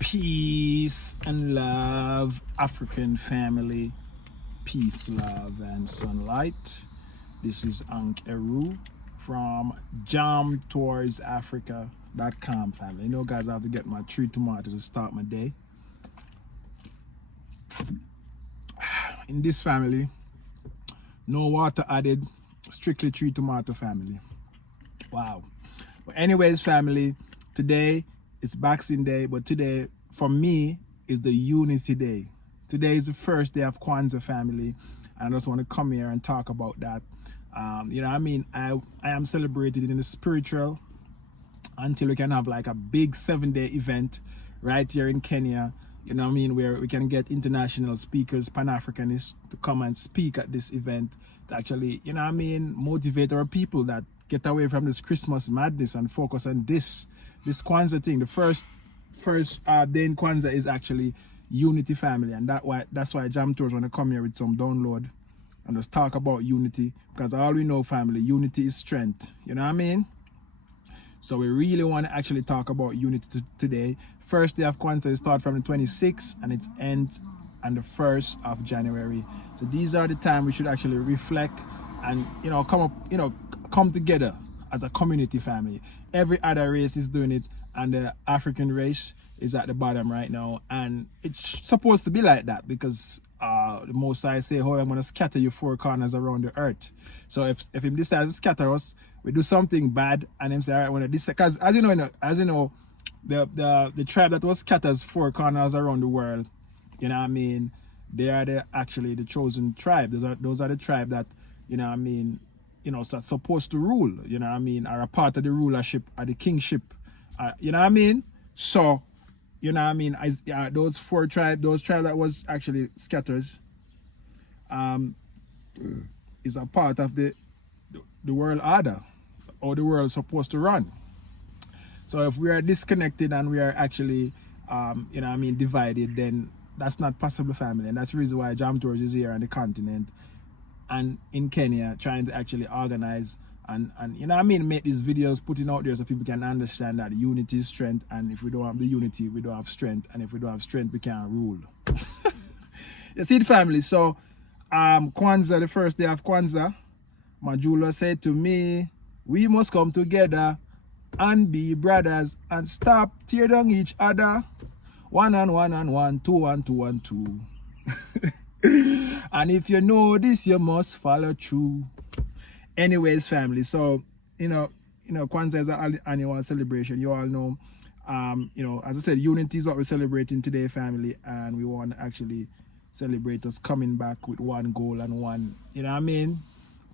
Peace and love, African family. Peace, love, and sunlight. This is Ankh Eru from jamtowardsafrica.com, family. You know, guys, I have to get my tree tomato to start my day. In this family, no water added, strictly tree tomato family. Wow. But anyways, family, today it's Boxing Day, but today for me is the Unity Day. Today is the first day of Kwanzaa, family, and I just want to come here and talk about that. You know what I mean? I am celebrated in the spiritual until we can have like a big 7-day event right here in Kenya, you know what I mean, where we can get international speakers, Pan-Africanists, to come and speak at this event to actually, you know what I mean, motivate our people that get away from this Christmas madness and focus on this Kwanzaa thing. The first day in Kwanzaa is actually unity, family, and that's why Jam Tours want to come here with some download and just talk about unity, because all we know, family, unity is strength, you know what I mean? So we really want to actually talk about unity today. First day of Kwanzaa start from the 26th and it ends on the 1st of January. So these are the time we should actually reflect and, you know, come together as a community, family. Every other race is doing it, and the African race is at the bottom right now, and it's supposed to be like that because the Most High say, "Oh, I'm gonna scatter you 4 corners around the earth." So if him decide to scatter us, we do something bad, and him say, "All right, when this," because as you know, the tribe that was scatters 4 corners around the world, you know what I mean, they are actually the chosen tribe. Those are the tribe that, you know what I mean, you know, so supposed to rule, you know what I mean, are a part of the rulership, or the kingship, you know what I mean. So, you know what I mean, those 4 tribes, those tribes that was actually scatters, is a part of the world order, or the world supposed to run. So if we are disconnected and we are actually, you know what I mean, divided, then that's not possible, family. And that's the reason why Jam Tours is here on the continent and in Kenya, trying to actually organize and you know what I mean, make these videos, putting out there so people can understand that unity is strength, and if we don't have the unity, we don't have strength, and if we don't have strength, we can't rule. You see the family. So Kwanzaa, the first day of Kwanzaa, Majula said to me, we must come together and be brothers and stop tear down each other. 1 and 1 and 1, 2 and 2 and 2. And if you know this, you must follow through. Anyways, family, so you know Kwanzaa is an annual celebration. You all know, you know, as I said, unity is what we're celebrating today, family, and we want to actually celebrate us coming back with one goal and one, you know what I mean,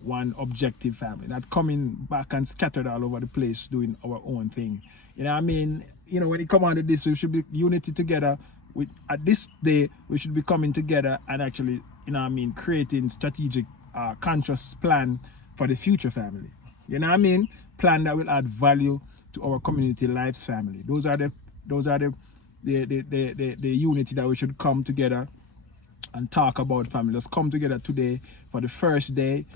one objective, family, not coming back and scattered all over the place doing our own thing, you know what I mean. You know, when it comes on to this, we should be unity together. At this day, we should be coming together and actually, you know what I mean, creating strategic, conscious plan for the future, family. You know what I mean? Plan that will add value to our community lives, family. Those are the unity that we should come together and talk about, family. Let's come together today for the first day.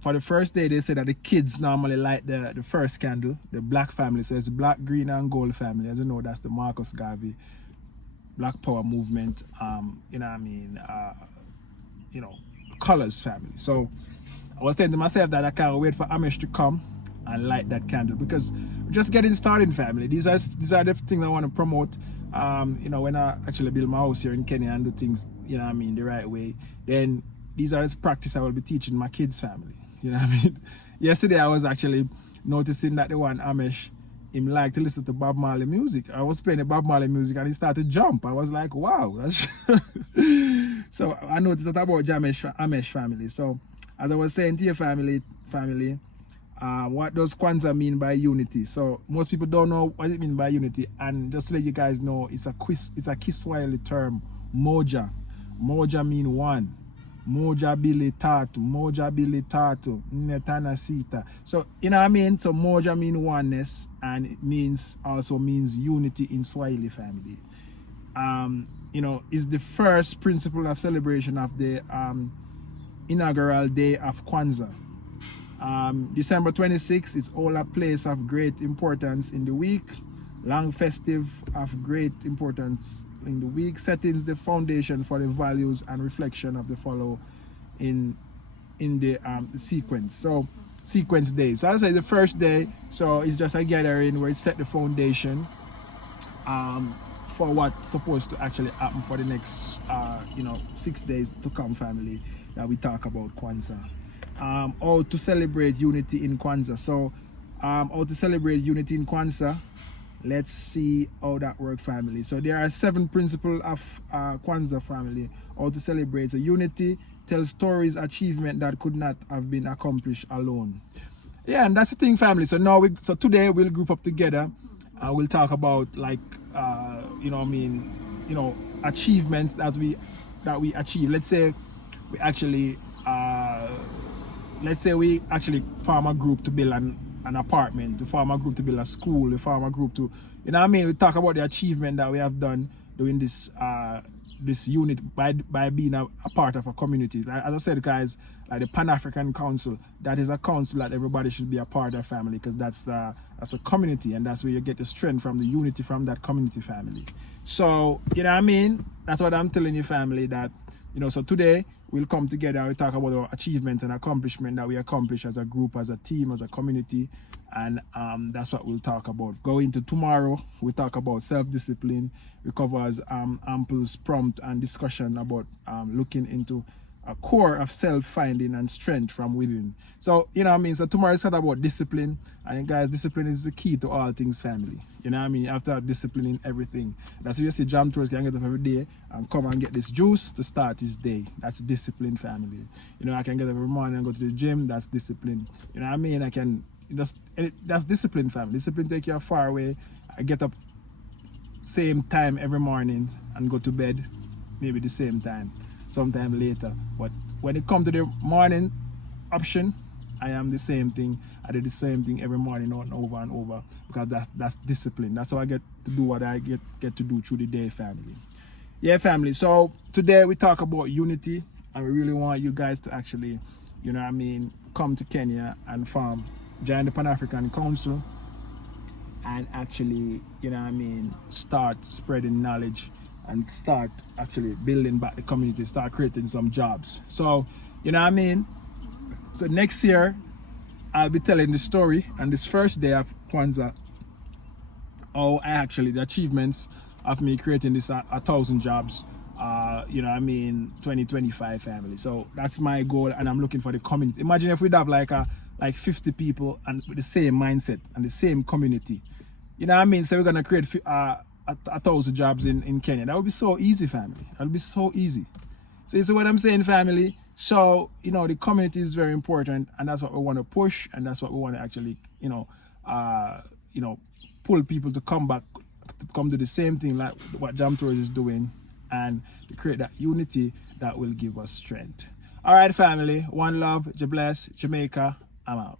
For the first day, they say that the kids normally light the first candle, the black family. So it's black, green, and gold family. As you know, that's the Marcus Garvey Black Power movement. You know what I mean? You know, colors, family. So I was saying to myself that I can't wait for Amish to come and light that candle, because we're just getting started, family. These are the things I want to promote. You know, when I actually build my house here in Kenya and do things, you know what I mean, the right way, then these are the practice I will be teaching my kids, family. You know what I mean? Yesterday I was actually noticing that the one Amish, him like to listen to Bob Marley music. I was playing the Bob Marley music and he started to jump. I was like, wow. So I noticed that about Amish family. So as I was saying to your family, what does Kwanzaa mean by unity? So most people don't know what it means by unity, and just to let you guys know, it's a Kiswahili term, moja. Moja mean one. Moja bili tatu, netana sita. So you know what I mean? So moja mean oneness, and it also means unity in Swahili, family. You know, it's the first principle of celebration of the inaugural day of Kwanzaa. December 26th is all a place of great importance in the week. long festive of great importance in the week, settings the foundation for the values and reflection of the follow in the sequence days. So as I say, the first day, so it's just a gathering where it set the foundation for what's supposed to actually happen for the next 6 days to come, family, that we talk about Kwanzaa. How to celebrate unity in Kwanzaa. So how to celebrate unity in Kwanzaa, let's see how that works, family. So there are 7 principles of Kwanzaa, family, how to celebrate. So unity tells stories, achievement that could not have been accomplished alone. Yeah, and that's the thing, family. So now today we'll group up together and we'll talk about, like, achievements that we achieve. Let's say we actually form a group to build an apartment, to form a group to build a school, to form a group to, we talk about the achievement that we have done during this unit by being a part of a community. Like, as I said, guys, like the Pan-African Council, that is a council that everybody should be a part of, family, because that's a community, and that's where you get the strength from, the unity from that community, family. So that's what I'm telling you, family, that so today we'll come together, we talk about our achievements and accomplishment that we accomplish as a group, as a team, as a community, and that's what we'll talk about. Going to tomorrow, we talk about self-discipline. We cover Ample's prompt and discussion about looking into a core of self-finding and strength from within. So so tomorrow is about discipline, and guys, discipline is the key to all things, family. You have to have discipline in everything. That's why you see Jam Tours can get up every day and come and get this juice to start his day. That's discipline, family. I can get up every morning and go to the gym. That's discipline. I can that's discipline, family. Discipline take you far away. I get up same time every morning and go to bed maybe the same time, sometime later. But when it comes to the morning option, I am the same thing. I do the same thing every morning over and over, because that's discipline. That's how I get to do what I get to do through the day, family. Yeah, family. So today we talk about unity, and we really want you guys to actually, come to Kenya and join the Pan-African Council and actually, start spreading knowledge and start actually building back the community, start creating some jobs. So, so next year, I'll be telling the story on this first day of Kwanzaa, the achievements of me creating this 1,000 jobs, 2025, family. So that's my goal, and I'm looking for the community. Imagine if we'd have like 50 people and with the same mindset and the same community. So we're gonna create 1,000 jobs in Kenya. That would be so easy, family. That would be so easy. So you see what I'm saying, family? So, the community is very important, and that's what we want to push, and that's what we want to actually, pull people to come back, to come to the same thing like what Jam Tours is doing, and to create that unity that will give us strength. All right, family. One love, God bless, Jamaica. I'm out.